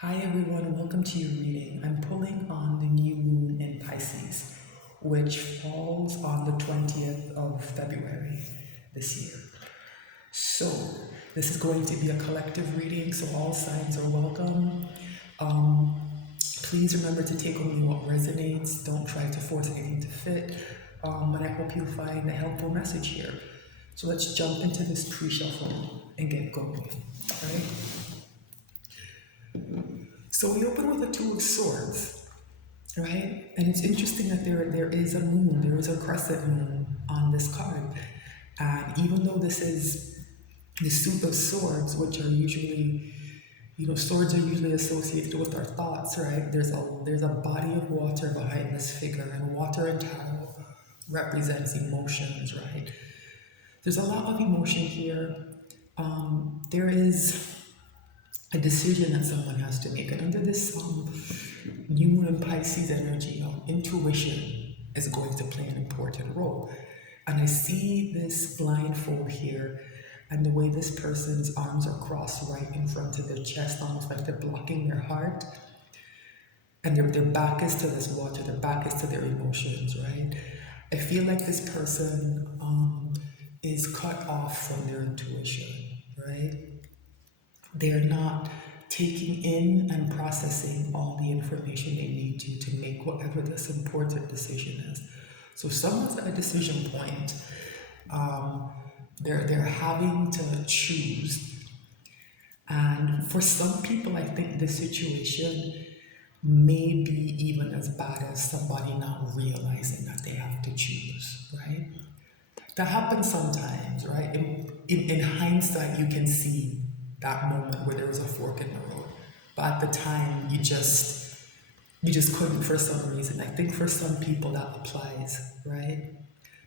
Hi everyone, and welcome to your reading. I'm pulling on the new moon in Pisces, which falls on the 20th of February this year. So, this is going to be a collective reading, so all signs are welcome. Um, Please remember to take only what resonates. Don't try to force anything to fit. And I hope you'll find a helpful message here. So let's jump into this pre-shuffle and get going. All right? So we open with the Two of Swords, right? And it's interesting that there is a moon, there is a crescent moon on this card. And even though this is the suit of swords, which are usually, swords are usually associated with our thoughts, right? There's a body of water behind this figure, and water in tarot represents emotions, right? There's a lot of emotion here. There is a decision that someone has to make. And under this new moon in Pisces energy, intuition is going to play an important role. And I see this blindfold here, and the way this person's arms are crossed right in front of their chest, almost like they're blocking their heart. And their back is to this water, their back is to their emotions, right? I feel like this person is cut off from their intuition, right? They're not taking in and processing all the information they need to make whatever this important decision is. So someone's at a decision point. They're having to choose, and for some people, I think the situation may be even as bad as somebody not realizing that they have to choose, right? That happens sometimes, right? In hindsight, you can see that moment where there was a fork in the road. But at the time, you just couldn't for some reason. I think for some people that applies, right?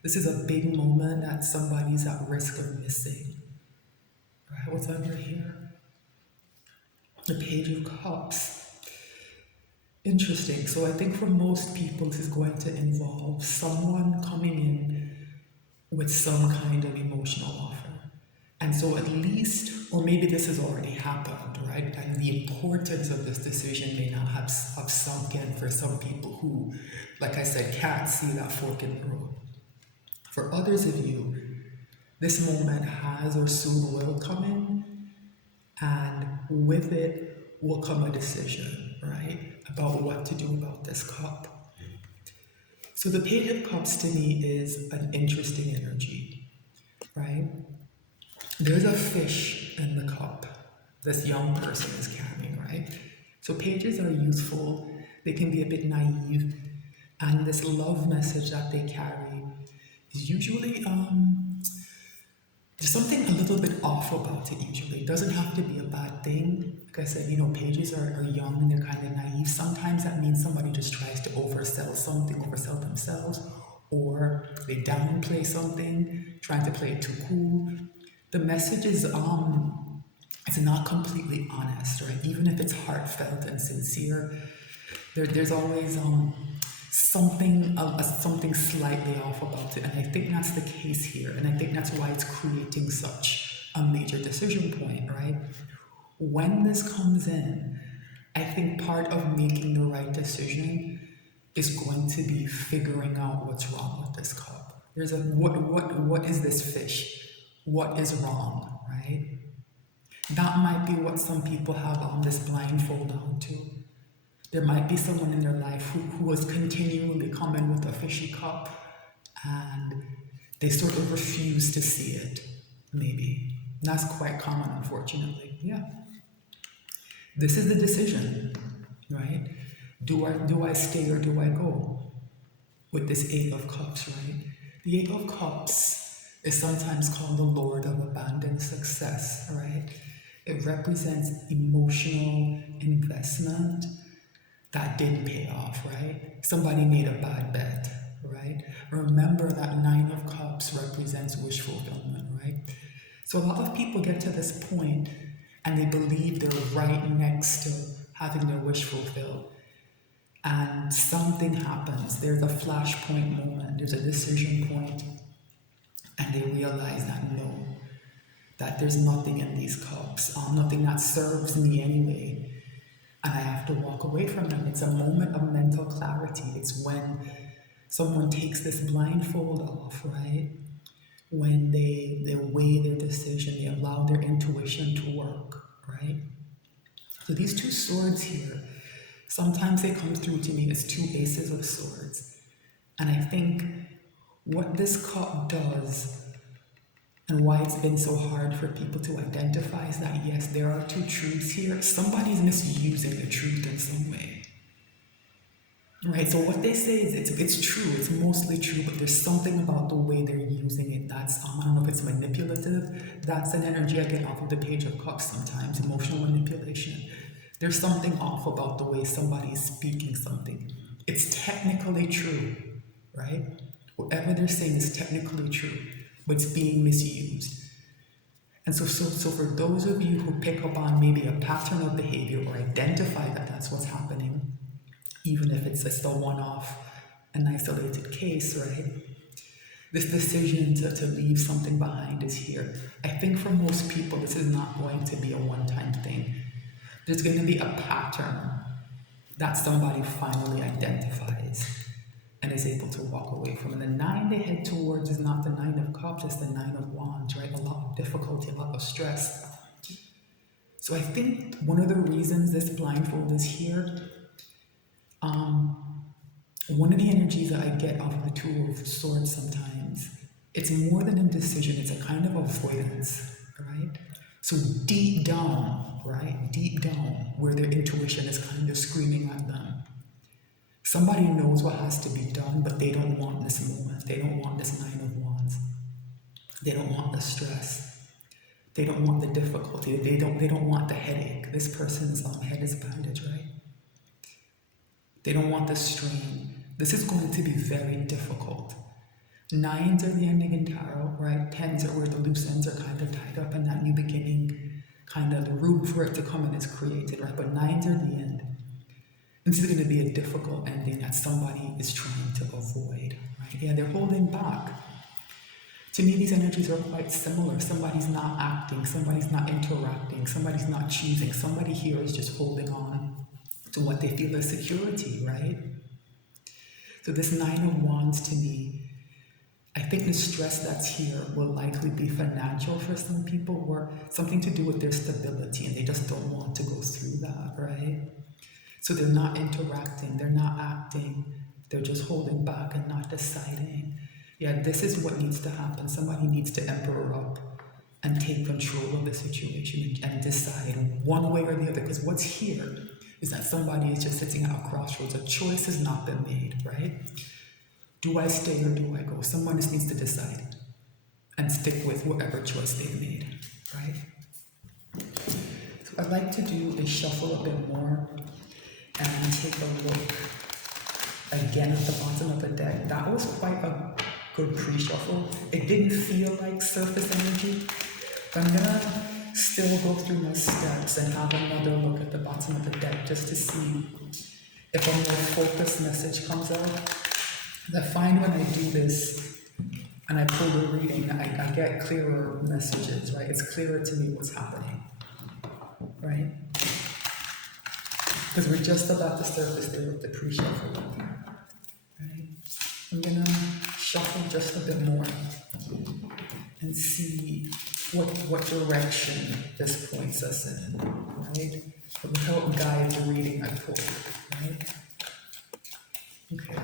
This is a big moment that somebody's at risk of missing. Right? What's under here? The Page of Cups. Interesting. So I think for most people, this is going to involve someone coming in with some kind of emotional offer. And so at least, or maybe this has already happened, right? And the importance of this decision may not have sunk in for some people who, like I said, can't see that fork in the road. For others of you, this moment has or soon will come in, and with it will come a decision, right? About what to do about this cup. So the Page of Cups to me is an interesting energy, right? There's a fish in the cup this young person is carrying, right? So pages are useful, they can be a bit naive, and this love message that they carry is usually there's something a little bit off about it usually. It doesn't have to be a bad thing. Like I said, pages are young and they're kind of naive. Sometimes that means somebody just tries to oversell something, oversell themselves, or they downplay something, trying to play it too cool. The message is it's not completely honest, right? Even if it's heartfelt and sincere, there's always something slightly off about it, and I think that's the case here, and I think that's why it's creating such a major decision point, right? When this comes in, I think part of making the right decision is going to be figuring out what's wrong with this cup. There's a what is this fish? What is wrong, right? That might be what some people have on this blindfold on to. There might be someone in their life who was continually coming with a fishy cup, and they sort of refuse to see it, maybe. And that's quite common, unfortunately. Yeah. This is the decision, right? Do I stay or do I go? With this Eight of Cups, right? The Eight of Cups is sometimes called the Lord of Abandoned Success, right? It represents emotional investment that didn't pay off, right? Somebody made a bad bet, right? Remember that Nine of Cups represents wish fulfillment, right? So a lot of people get to this point and they believe they're right next to having their wish fulfilled. And something happens. There's a flashpoint moment, there's a decision point, and they realize that no, that there's nothing in these cups, nothing that serves me anyway. and I have to walk away from them. It's a moment of mental clarity. It's when someone takes this blindfold off, right? When they weigh their decision, they allow their intuition to work, right? So these two swords here, sometimes they come through to me as two aces of swords. And I think what this cup does and why it's been so hard for people to identify is that yes, there are two truths here. Somebody's misusing the truth in some way. Right, so what they say is it's true, it's mostly true, but there's something about the way they're using it that's, I don't know if it's manipulative. That's an energy I get off of the Page of Cups sometimes, emotional manipulation. There's something off about the way somebody is speaking something. It's technically true, right? Whatever they're saying is technically true, but it's being misused. And so for those of you who pick up on maybe a pattern of behavior or identify that that's what's happening, even if it's just a one-off, an isolated case, right? This decision to leave something behind is here. I think for most people, this is not going to be a one-time thing. There's going to be a pattern that somebody finally identifies and is able to walk away from. And the 9 they head towards is not the 9 of Cups, it's the 9 of Wands, right? A lot of difficulty, a lot of stress. So I think one of the reasons this blindfold is here, one of the energies that I get off of the Two of Swords sometimes, it's more than indecision, it's a kind of avoidance, right? So deep down, right? Deep down, where their intuition is kind of screaming at them. Somebody knows what has to be done, but they don't want this moment. They don't want this 9 of Wands. They don't want the stress. They don't want the difficulty. They don't want the headache. This person's head is bandaged, right? They don't want the strain. This is going to be very difficult. 9s are the ending in tarot, right? 10s are where the loose ends are kind of tied up and that new beginning, kind of the room for it to come in is created, right? But 9s are the end. This is going to be a difficult ending that somebody is trying to avoid, right? Yeah, they're holding back. To me, these energies are quite similar. Somebody's not acting, somebody's not interacting, somebody's not choosing. Somebody here is just holding on to what they feel is security, right? So this 9 of Wands to me, I think the stress that's here will likely be financial for some people, or something to do with their stability, and they just don't want to go through that, right? So they're not interacting, they're not acting, they're just holding back and not deciding. Yeah, this is what needs to happen. Somebody needs to emperor up and take control of the situation and decide one way or the other. Because what's here is that somebody is just sitting at a crossroads. A choice has not been made, right? Do I stay or do I go? Someone just needs to decide and stick with whatever choice they've made, right? So I'd like to do is shuffle a bit more and take a look again at the bottom of the deck. That was quite a good pre-shuffle. It didn't feel like surface energy. But I'm gonna still go through my steps and have another look at the bottom of the deck just to see if a more focused message comes out. I find when I do this and I pull the reading, I get clearer messages, right? It's clearer to me what's happening, right? Because we're just about to surface there with the pre-shuffle, right? I'm gonna shuffle just a bit more and see what direction this points us in, right? It will help guide the reading I pulled, right? Okay.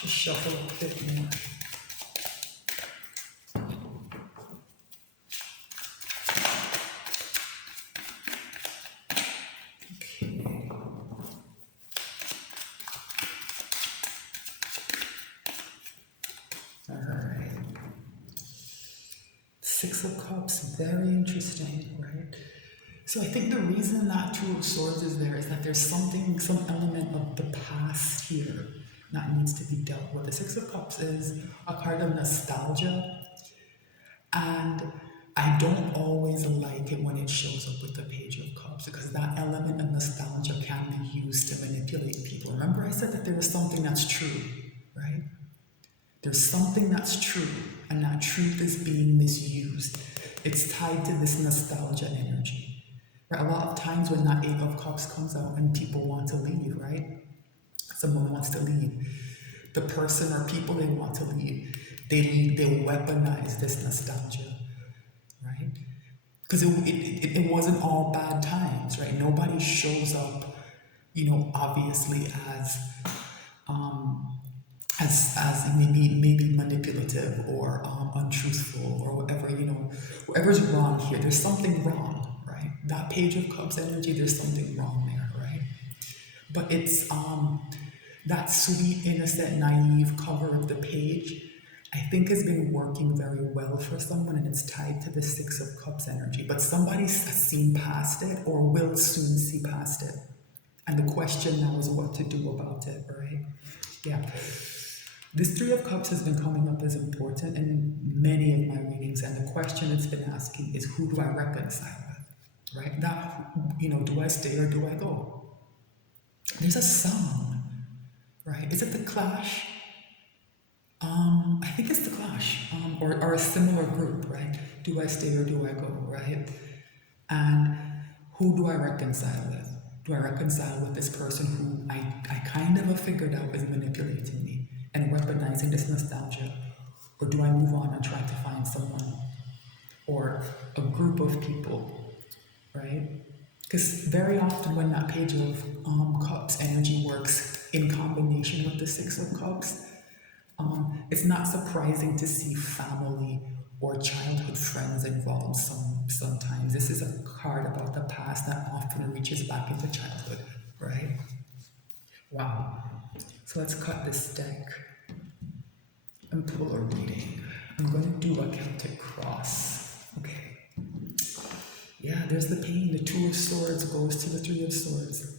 Just shuffle a bit more. Okay. All right. 6 of Cups, very interesting, right? So I think the reason that 2 of Swords is there is that there's some element of the past here that needs to be dealt with. The 6 of Cups is a card of nostalgia, and I don't always like it when it shows up with the Page of Cups because that element of nostalgia can be used to manipulate people. Remember I said that there is something that's true, right? There's something that's true, and that truth is being misused. It's tied to this nostalgia energy. Right? A lot of times when that Eight of Cups comes out and people want to leave, right? Someone wants to leave. The person or people they want to leave, they weaponize this nostalgia, right? Because it wasn't all bad times, right? Nobody shows up, obviously as maybe manipulative or untruthful or whatever, whatever's wrong here. There's something wrong, right? That Page of Cups energy, there's something wrong there, right? But it's that sweet, innocent, naive cover of the page, I think has been working very well for someone, and it's tied to the Six of Cups energy. But somebody's seen past it or will soon see past it. And the question now is what to do about it, right? Yeah. This Three of Cups has been coming up as important in many of my readings, and the question it's been asking is who do I reconcile with, right? That, do I stay or do I go? There's a song, right? Is it The Clash? I think it's The Clash, or a similar group, right? Do I stay or do I go, right? And who do I reconcile with? Do I reconcile with this person who I kind of have figured out is manipulating me and weaponizing this nostalgia? Or do I move on and try to find someone or a group of people, right? Because very often when that Page of Cups energy works in combination with the Six of Cups, it's not surprising to see family or childhood friends involved sometimes. This is a card about the past that often reaches back into childhood, right? Wow. So let's cut this deck and pull a reading. I'm going to do a Celtic cross. Okay. Yeah, there's the pain. The Two of Swords goes to the Three of Swords.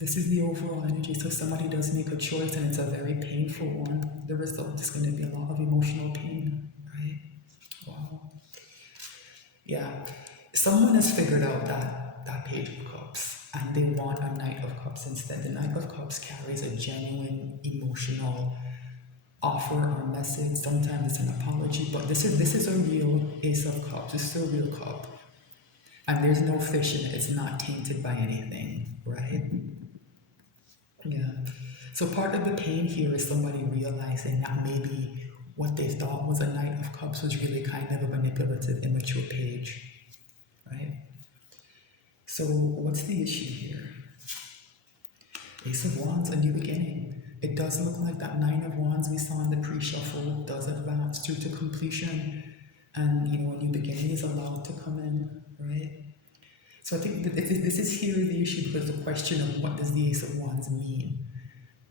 This is the overall energy. So somebody does make a choice and it's a very painful one. The result is going to be a lot of emotional pain, right? Wow. Yeah. Someone has figured out that Page of Cups and they want a Knight of Cups instead. The Knight of Cups carries a genuine emotional offer or message. Sometimes it's an apology, but this is a real Ace of Cups. This is a real cup. And there's no fish in it. It's not tainted by anything, right? Yeah. So part of the pain here is somebody realizing that maybe what they thought was a Knight of Cups was really kind of a manipulative, immature page, right? So what's the issue here? Ace of Wands, a new beginning. It does look like that Nine of Wands we saw in the pre-shuffle does advance through to completion, and a new beginning is allowed to come in, right? So I think that this is here the issue, because the question of what does the Ace of Wands mean?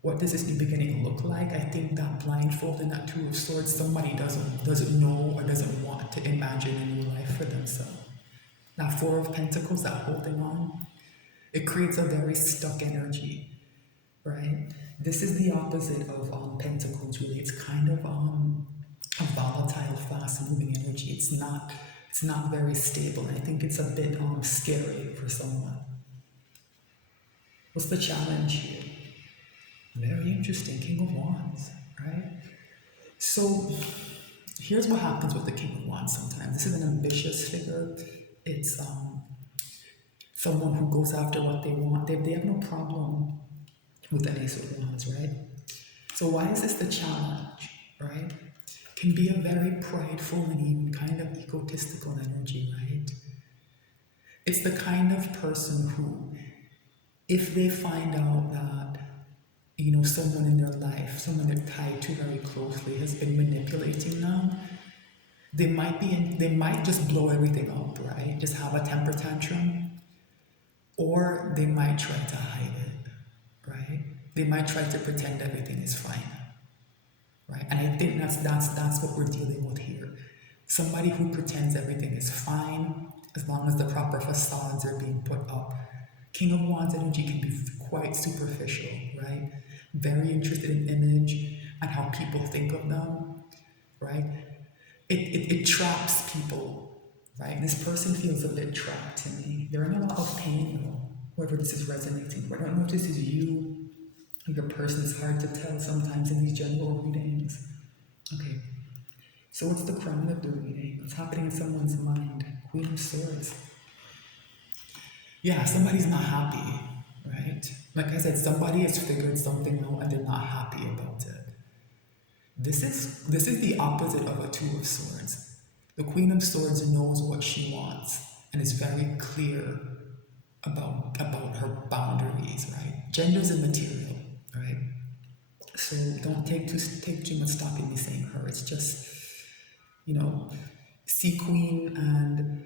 What does this new beginning look like? I think that blindfold and that Two of Swords, somebody doesn't know or doesn't want to imagine a new life for themselves. That Four of Pentacles, that holding on, it creates a very stuck energy, right? This is the opposite of Pentacles, really. It's kind of a volatile, fast-moving energy. It's not very stable. I think it's a bit scary for someone. What's the challenge here? Very interesting, King of Wands, right? So here's what happens with the King of Wands sometimes. This is an ambitious figure. It's someone who goes after what they want. They have no problem with an Ace of Wands, right? So why is this the challenge, right? Can be a very prideful and even kind of egotistical energy, right? It's the kind of person who, if they find out that, someone in their life, someone they're tied to very closely has been manipulating them, they might just blow everything up, right? Just have a temper tantrum. Or they might try to hide it, right? They might try to pretend everything is fine, right? And I think that's what we're dealing with here. Somebody who pretends everything is fine as long as the proper facades are being put up. King of Wands energy can be quite superficial, right? Very interested in image and how people think of them, right? It traps people, right? This person feels a bit trapped to me. They're in a lot of pain, though, whoever this is resonating for. I don't know if this is you or your person. It's hard to tell sometimes in these general readings. Okay, so what's the crown of the reading? What's happening in someone's mind? Queen of Swords. Yeah, somebody's not happy, right? Like I said, somebody has figured something out and they're not happy about it. This is the opposite of a Two of Swords. The Queen of Swords knows what she wants and is very clear about her boundaries, right? Gender's immaterial, right? So don't take too much stock in me saying her. It's just, you know, see Queen and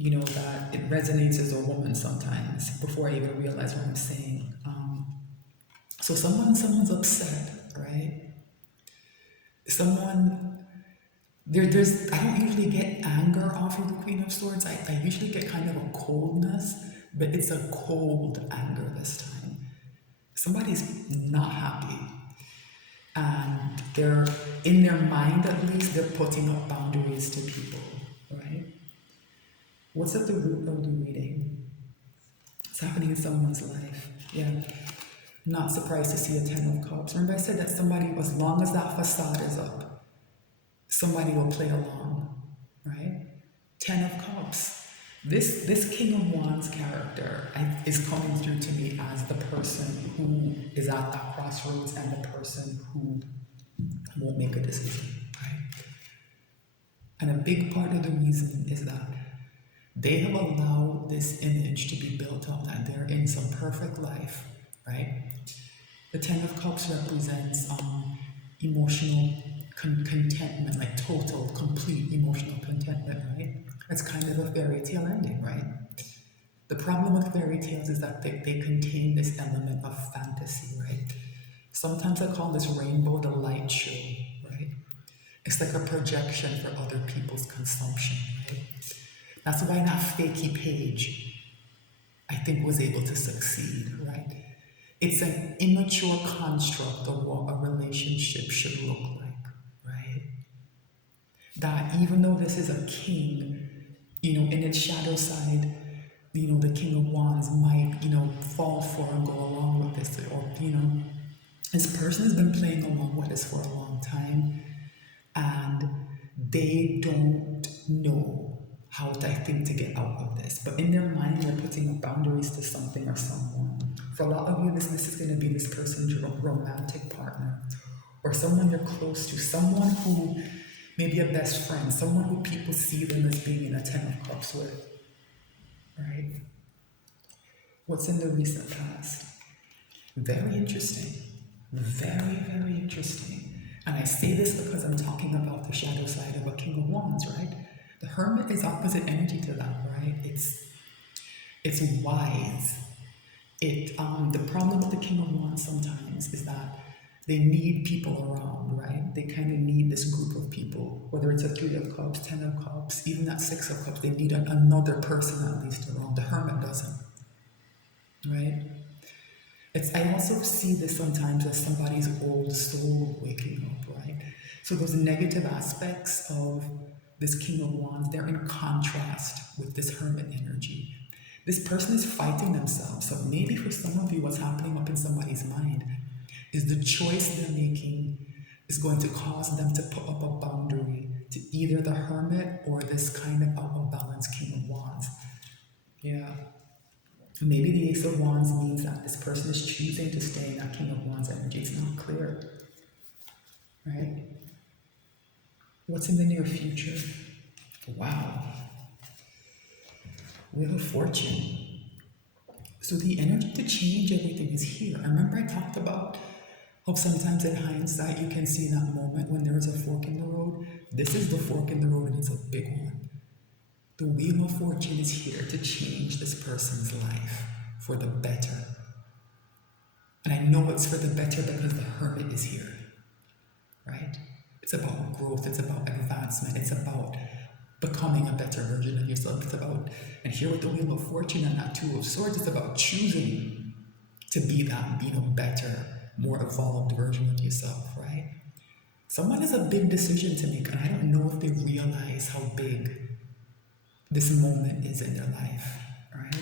that it resonates as a woman sometimes before I even realize what I'm saying. So someone's upset, right? Someone there's I don't usually get anger off of the Queen of Swords. I usually get kind of a coldness, but it's a cold anger this time. Somebody's not happy, and they're in their mind at least they're putting up boundaries to people, right? What's at the root of the reading? It's happening in someone's life. Yeah. Not surprised to see a Ten of Cups. Remember I said that somebody, as long as that facade is up, somebody will play along, right? Ten of Cups. This King of Wands character is coming through to me as the person who is at that crossroads and the person who won't make a decision, right? And a big part of the reason is that they have allowed this image to be built up that they're in some perfect life, right? The Ten of Cups represents emotional contentment, like total, complete emotional contentment, right? That's kind of a fairy tale ending, right? The problem with fairy tales is that they contain this element of fantasy, right? Sometimes I call this rainbow the light show, right? It's like a projection for other people's consumption, right? That's why that fakey page, I think, was able to succeed, right? It's an immature construct of what a relationship should look like, right? That even though this is a king, in its shadow side, the King of Wands might, fall for and go along with this, or, this person has been playing along with this for a long time, and they don't know how I think to get out of this. But in their mind, they're putting up boundaries to something or someone. For a lot of you, this is going to be this person's romantic partner, or someone you're close to, someone who maybe a best friend, someone who people see them as being in a Ten of Cups with, right? What's in the recent past? Very interesting. Very, very interesting. And I say this because I'm talking about the shadow side of a King of Wands, right? The Hermit is opposite energy to that, right? It's wise. The problem with the King of Wands sometimes is that they need people around, right? They kind of need this group of people, whether it's a Three of Cups, Ten of Cups, even that Six of Cups, they need another person at least around. The Hermit doesn't, right? I also see this sometimes as somebody's old soul waking up, right? So those negative aspects of this King of Wands, they're in contrast with this Hermit energy. This person is fighting themselves. So maybe for some of you, what's happening up in somebody's mind is the choice they're making is going to cause them to put up a boundary to either the Hermit or this kind of out of balance King of Wands. Yeah. Maybe the Ace of Wands means that this person is choosing to stay in that King of Wands energy. It's not clear, right? What's in the near future? Wow. Wheel of Fortune. So the energy to change everything is here. I remember I talked about how sometimes in hindsight you can see in that moment when there is a fork in the road. This is the fork in the road and it's a big one. The Wheel of Fortune is here to change this person's life for the better. And I know it's for the better because the Hermit is here, right? It's about growth, it's about advancement, it's about becoming a better version of yourself. It's about, and here with the Wheel of Fortune and that Two of Swords, it's about choosing to be that, being a better, more evolved version of yourself, right? Someone has a big decision to make, and I don't know if they realize how big this moment is in their life, right?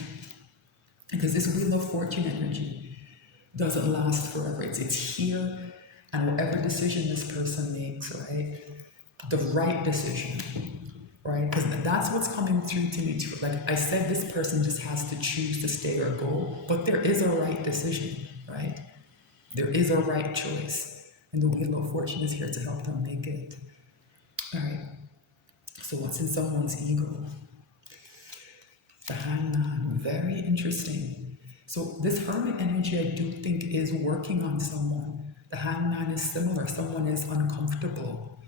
Because this Wheel of Fortune energy doesn't last forever. It's here, and whatever decision this person makes, right? The right decision, right? Because that's what's coming through to me too. Like I said, this person just has to choose to stay or go, but there is a right decision, right? There is a right choice, and the Wheel of Fortune is here to help them make it. All right. So what's in someone's ego? The Hangman, very interesting. So this Hermit energy, I do think, is working on someone. The Hangman is similar. Someone is uncomfortable,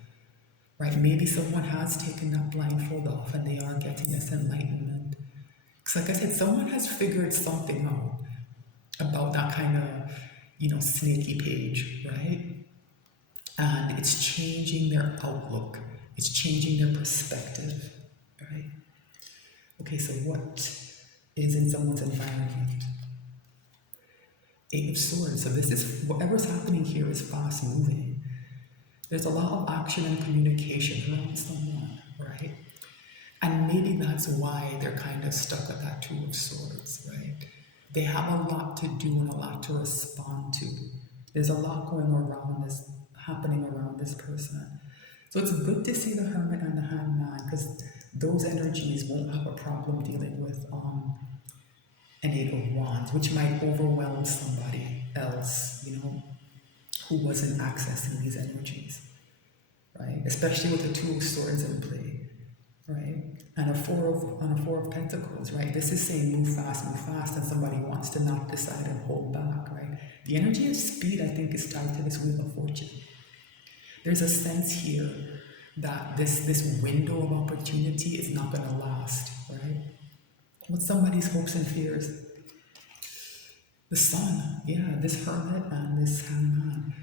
right? Maybe someone has taken that blindfold off and they are getting this enlightenment. Because like I said, someone has figured something out about that kind of, snaky page, right? And it's changing their outlook. It's changing their perspective, right? Okay, so what is in someone's environment? Eight of Swords. So this is, whatever's happening here is fast moving. There's a lot of action and communication around someone, right? And maybe that's why they're kind of stuck at that Two of Swords, right? They have a lot to do and a lot to respond to. There's a lot going around this, happening around this person. So it's good to see the Hermit and the Hangman, because those energies won't have a problem dealing with an Eight of Wands, which might overwhelm somebody else, who wasn't accessing these energies, right? Especially with the Two of Swords in play, right? And a Four of Pentacles, right? This is saying move fast, and somebody wants to not decide and hold back, right? The energy of speed, I think, is tied to this Wheel of Fortune. There's a sense here that this window of opportunity is not going to last, right? What's somebody's hopes and fears? The Sun, yeah, this Hermit and this Hangman.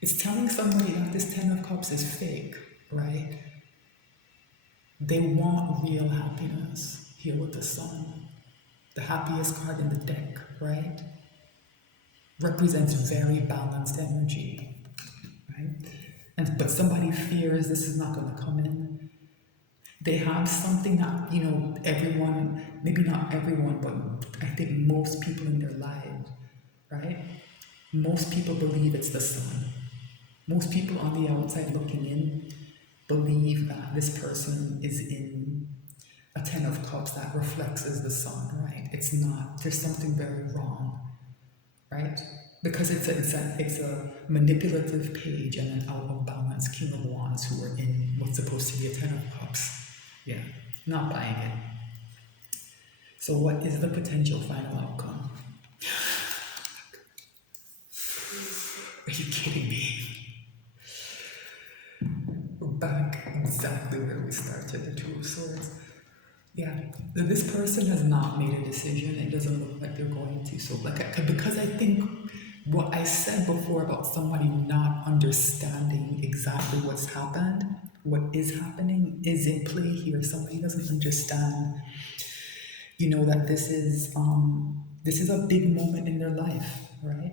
It's telling somebody that this Ten of Cups is fake, right? They want real happiness here with the Sun. The happiest card in the deck, right? Represents very balanced energy, right? But somebody fears this is not going to come in. They have something that, everyone, maybe not everyone, but I think most people in their lives, right? Most people believe it's the Sun. Most people on the outside looking in believe that this person is in a Ten of Cups that reflects as the Sun, right? It's not. There's something very wrong, right? Because it's a manipulative page and an out of balance King of Wands who are in what's supposed to be a Ten of Cups. Yeah, not buying it. So what is the potential final outcome? Are you kidding me? We're back exactly where we started, the Two of Swords. Yeah, this person has not made a decision. It doesn't look like they're going to. So, because I think what I said before about somebody not understanding exactly what's happened, what is happening, is in play here. Somebody doesn't understand, that this is a big moment in their life, right?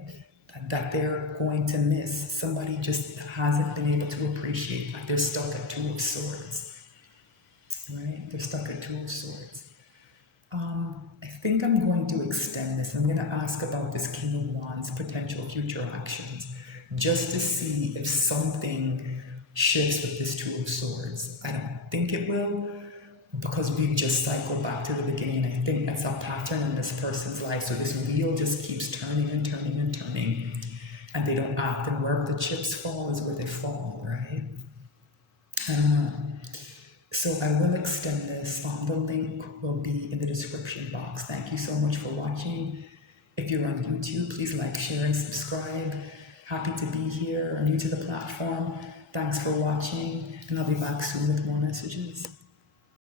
That they're going to miss. Somebody just hasn't been able to appreciate that they're stuck at Two of Swords, right? They're stuck at Two of Swords. I think I'm going to extend this. I'm going to ask about this King of Wands potential future actions, just to see if something shifts with this Two of Swords. I don't think it will, because we've just cycled back to the beginning. I think that's a pattern in this person's life. So this wheel just keeps turning and turning and turning, and they don't act. And where the chips fall is where they fall, right? So I will extend this. The link will be in the description box. Thank you so much for watching. If you're on YouTube, please like, share, and subscribe. Happy to be here. New to the platform. Thanks for watching, and I'll be back soon with more messages.